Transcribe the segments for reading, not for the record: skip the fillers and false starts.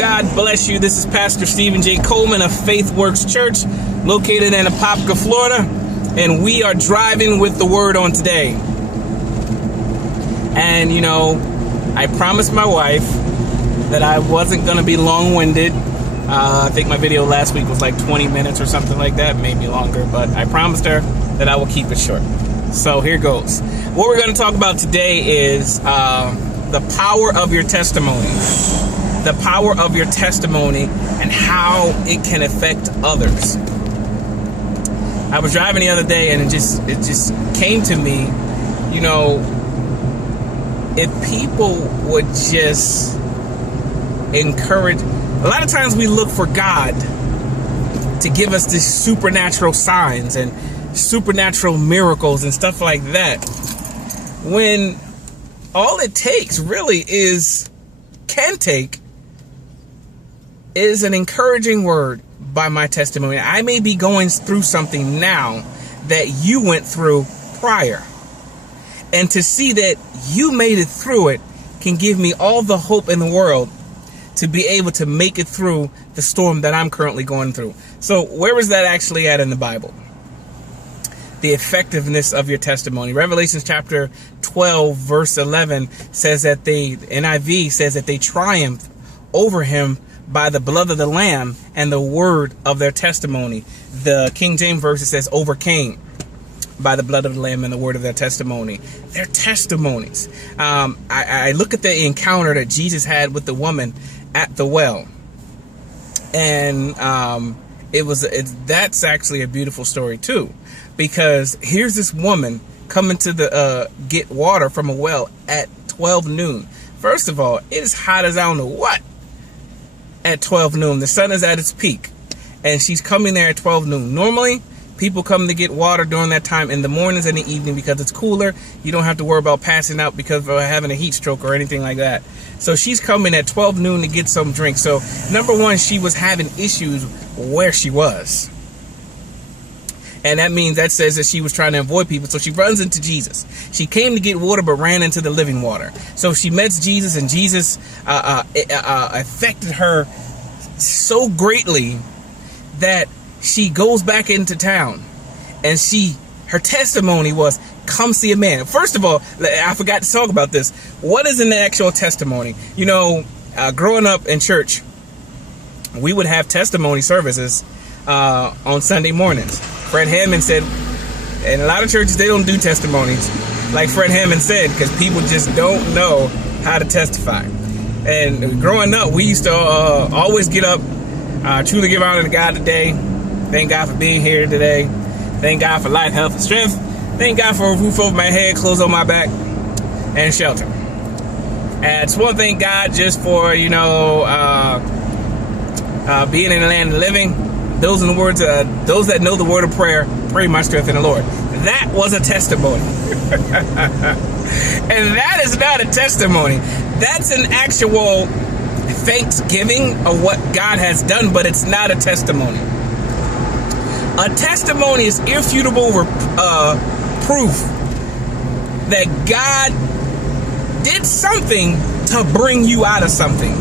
God bless you. This is Pastor Stephen J. Coleman of FaithWorks Church, located in Apopka, Florida, and we are driving with the Word on today. And, you know, I promised my wife that I wasn't going to be long-winded. I think my video last week was like 20 minutes or something like that, maybe longer, but I promised her that I will keep it short. So here goes. What we're going to talk about today is the power of your testimony. The power of your testimony and how it can affect others. I was driving the other day and it just came to me, you know, if people would just encourage. A lot of times we look for God to give us these supernatural signs and supernatural miracles and stuff like that, when all it takes really is an encouraging word by my testimony. I may be going through something now that you went through prior, and to see that you made it through it can give me all the hope in the world to be able to make it through the storm that I'm currently going through. So where is that actually at in the Bible? The effectiveness of your testimony. Revelation chapter 12 verse 11 says that NIV says that they triumphed over him by the blood of the Lamb and the word of their testimony. The King James version says overcame by the blood of the Lamb and the word of their testimony. Their testimonies. I look at the encounter that Jesus had with the woman at the well, and that's actually a beautiful story too, because here's this woman coming to get water from a well at 12 noon. First of all, it is hot as I don't know what at 12 noon. The sun is at its peak, and she's coming there at 12 noon. Normally, people come to get water during that time in the mornings and the evening because it's cooler. You don't have to worry about passing out because of having a heat stroke or anything like that. So she's coming at 12 noon to get some drink. So number one, she was having issues where she was. And that says that she was trying to avoid people. So she runs into Jesus. She came to get water, but ran into the living water. So she met Jesus, and Jesus affected her so greatly that she goes back into town, and her testimony was, come see a man. First of all, I forgot to talk about this. What is an actual testimony? You know, growing up in church, we would have testimony services on Sunday mornings. Fred Hammond said, and a lot of churches, they don't do testimonies like Fred Hammond said, because people just don't know how to testify. And growing up, we used to always get up, truly give honor to God today. Thank God for being here today. Thank God for life, health, and strength. Thank God for a roof over my head, clothes on my back, and shelter. And just want to thank God just for, you know, being in the land of the living. Those are the words, those that know the word of prayer, pray my strength in the Lord. That was a testimony. And that is not a testimony. That's an actual thanksgiving of what God has done, but it's not a testimony. A testimony is irrefutable proof that God did something to bring you out of something.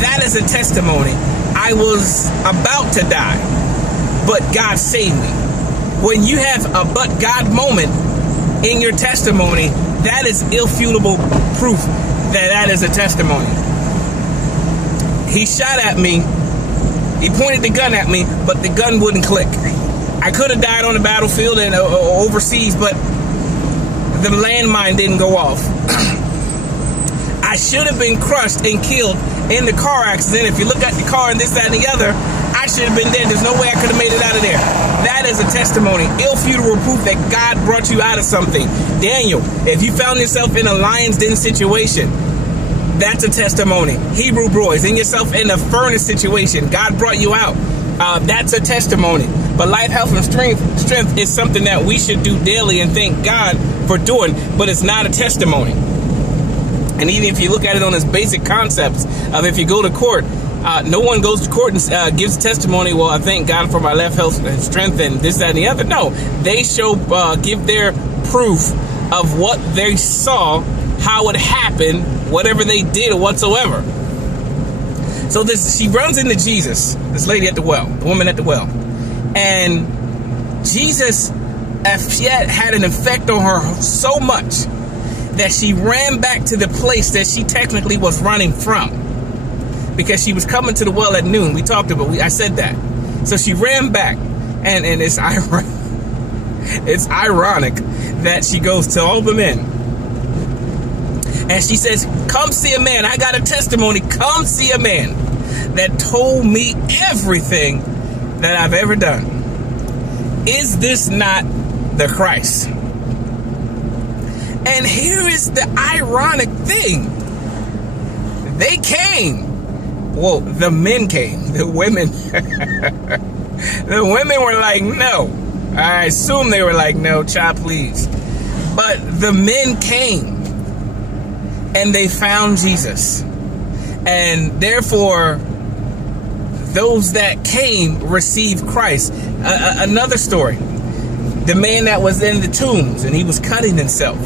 That is a testimony. I was about to die, but God saved me. When you have a but God moment in your testimony, that is irrefutable proof that is a testimony. He shot at me. He pointed the gun at me, but the gun wouldn't click. I could have died on the battlefield and overseas, but the landmine didn't go off. I should have been crushed and killed in the car accident. If you look at the car and this, that, and the other, I should have been dead. There's no way I could have made it out of there. That is a testimony. Irrefutable proof that God brought you out of something. Daniel, if you found yourself in a lion's den situation, that's a testimony. Hebrew boys, in yourself in a furnace situation, God brought you out. That's a testimony. But life, health, and strength is something that we should do daily and thank God for doing, but it's not a testimony. And even if you look at it on its basic concepts of if you go to court, no one goes to court and gives testimony, well, I thank God for my life, health, and strength, and this, that, and the other. No, they give their proof of what they saw, how it happened, whatever they did or whatsoever. So she runs into Jesus, this lady at the well, the woman at the well. And Jesus, she had an effect on her so much that she ran back to the place that she technically was running from, because she was coming to the well at noon. We talked about, I said that. So she ran back, and it's ironic. It's ironic that she goes to all the men, and she says, "Come see a man. I got a testimony. Come see a man that told me everything that I've ever done. Is this not the Christ?" And here is the ironic thing. They came. Well, the men came. The women. The women were like, no. I assume they were like, no, child, please. But the men came. And they found Jesus. And therefore, those that came received Christ. Another story. The man that was in the tombs, and he was cutting himself.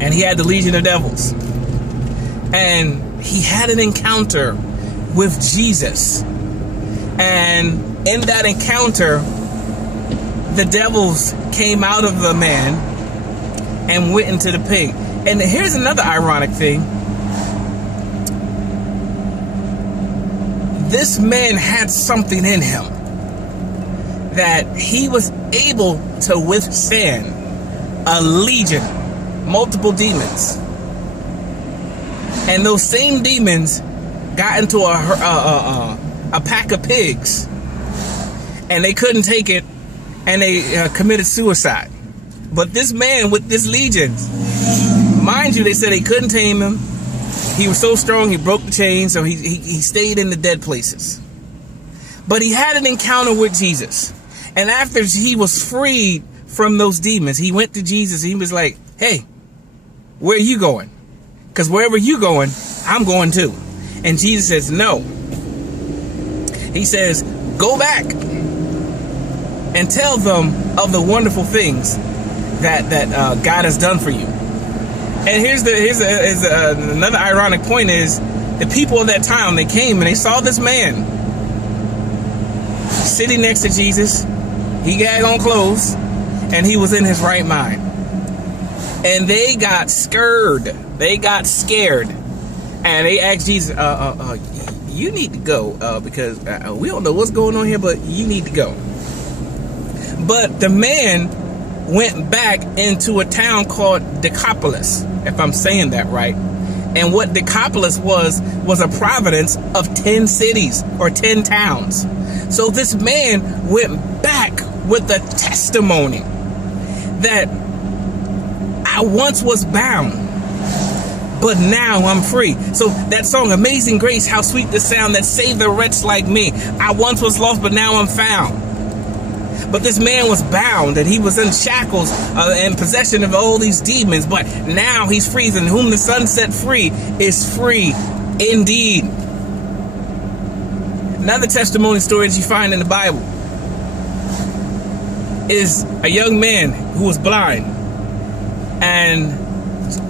And he had the legion of devils. And he had an encounter with Jesus. And in that encounter, the devils came out of the man and went into the pig. And here's another ironic thing. This man had something in him that he was able to withstand a legion, multiple demons. And those same demons got into a pack of pigs, and they couldn't take it, and they committed suicide. But this man with this legion, mind you, they said they couldn't tame him. He was so strong, he broke the chains, so he stayed in the dead places. But he had an encounter with Jesus. And after he was freed from those demons, he went to Jesus. He was like, hey, where are you going? Because wherever you're going, I'm going too. And Jesus says, no. He says, go back and tell them of the wonderful things that God has done for you. And here's another ironic point is, the people of that time, they came and they saw this man sitting next to Jesus. He had on clothes, and he was in his right mind. And they got scared. They got scared. And they asked Jesus, you need to go, because we don't know what's going on here, but you need to go. But the man went back into a town called Decapolis, if I'm saying that right. And what Decapolis was a province of 10 cities or 10 towns. So this man went back with a testimony that I once was bound, but now I'm free. So that song, Amazing Grace, how sweet the sound that saved a wretch like me. I once was lost, but now I'm found. But this man was bound, and he was in shackles in possession of all these demons. But now he's free, and whom the Son set free is free indeed. Another testimony story that you find in the Bible is a young man who was blind. And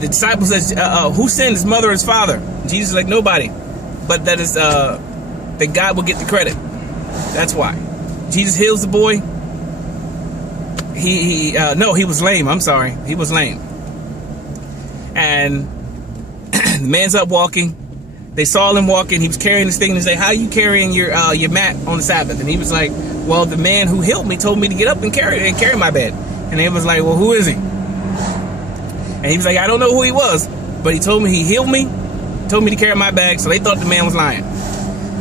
the disciples said, who sinned, his mother or his father? Jesus is like, nobody. But that is that God will get the credit. That's why. Jesus heals the boy. No, he was lame. I'm sorry. He was lame. And the man's up walking. They saw him walking. He was carrying this thing. And they say, how are you carrying your mat on the Sabbath? And he was like, well, the man who healed me told me to get up and carry my bed. And they was like, well, who is he? And he was like, I don't know who he was, but he told me he healed me, told me to carry my bag. So they thought the man was lying.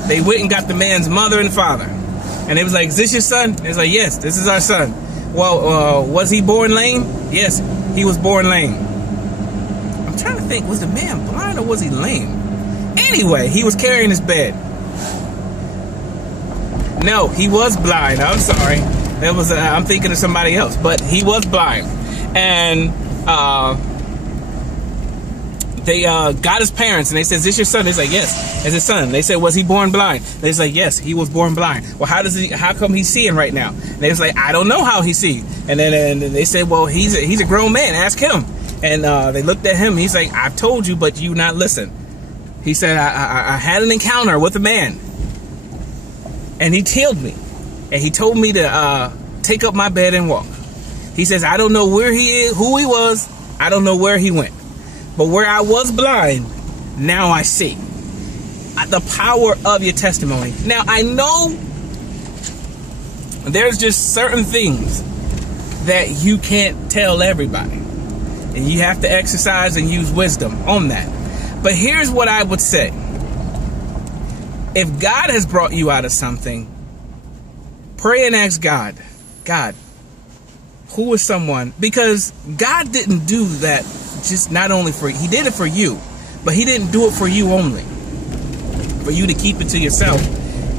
They went and got the man's mother and father. And they was like, is this your son? They was like, yes, this is our son. Well, was he born lame? Yes, he was born lame. I'm trying to think, was the man blind or was he lame? Anyway, he was carrying his bed. No, he was blind. I'm sorry. That was I'm thinking of somebody else, but he was blind. And they got his parents, and they said, is this your son? They said, yes, it's his son. They said, was he born blind? They said, yes, he was born blind. Well, how come he's seeing right now? And they was like, I don't know how he sees. And then they said, well, he's a grown man, ask him. And they looked at him, he's like, I've told you, but you not listen. He said, I had an encounter with a man, and he healed me. And he told me to take up my bed and walk. He says, I don't know where he is, who he was. I don't know where he went. But where I was blind, now I see. The power of your testimony. Now, I know there's just certain things that you can't tell everybody. And you have to exercise and use wisdom on that. But here's what I would say. If God has brought you out of something, pray and ask God, God, who is someone? Because God didn't do that just not only for, he did it for you, but he didn't do it for you only, for you to keep it to yourself.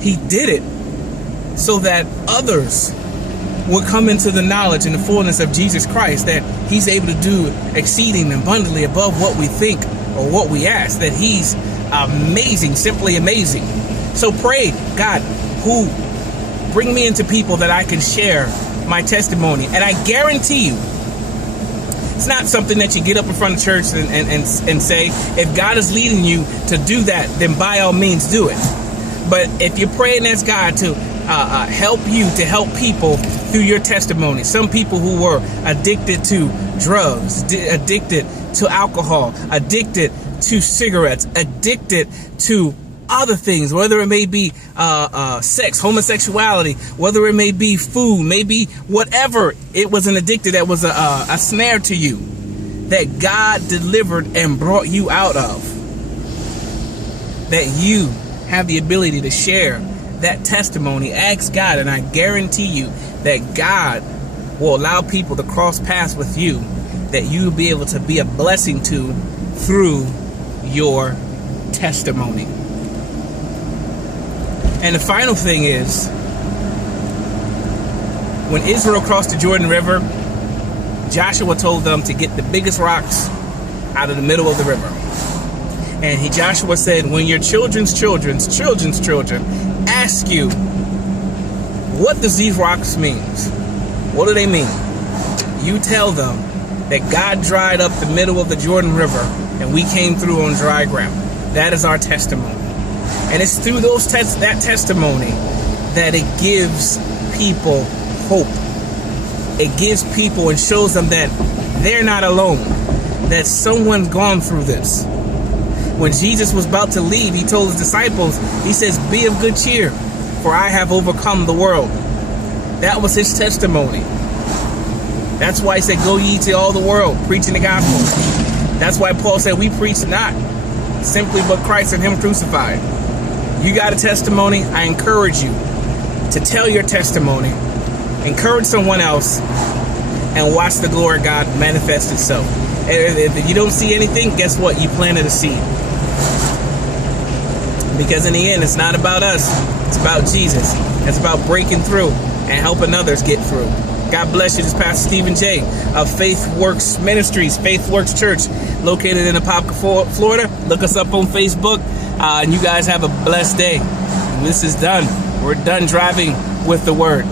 He did it so that others would come into the knowledge and the fullness of Jesus Christ, that he's able to do exceeding abundantly above what we think or what we ask, that he's amazing, simply amazing. So pray, God, who bring me into people that I can share my testimony. And I guarantee you, it's not something that you get up in front of church and say, if God is leading you to do that, then by all means do it. But if you pray and ask God to help you to help people through your testimony, some people who were addicted to drugs, addicted to alcohol, addicted to cigarettes, addicted to other things, whether it may be sex, homosexuality, whether it may be food, maybe whatever it was, an addicted that was a snare to you, that God delivered and brought you out of, that you have the ability to share that testimony. Ask God, and I guarantee you that God will allow people to cross paths with you that you will be able to be a blessing to through your testimony. And the final thing is, when Israel crossed the Jordan River, Joshua told them to get the biggest rocks out of the middle of the river. And Joshua said, when your children's children ask you, what does these rocks mean? What do they mean? You tell them that God dried up the middle of the Jordan River and we came through on dry ground. That is our testimony. And it's through that testimony that it gives people hope. It gives people and shows them that they're not alone, that someone's gone through this. When Jesus was about to leave, he told his disciples, he says, be of good cheer, for I have overcome the world. That was his testimony. That's why he said, go ye to all the world, preaching the gospel. That's why Paul said, we preach not simply but Christ and him crucified. You got a testimony, I encourage you to tell your testimony, encourage someone else, and watch the glory of God manifest itself. And if you don't see anything, guess what? You planted a seed. Because in the end, it's not about us. It's about Jesus. It's about breaking through and helping others get through. God bless you. This is Pastor Stephen J. of FaithWorks Ministries, FaithWorks Church, located in Apopka, Florida. Look us up on Facebook. And you guys have a blessed day. This is done. We're done driving with the word.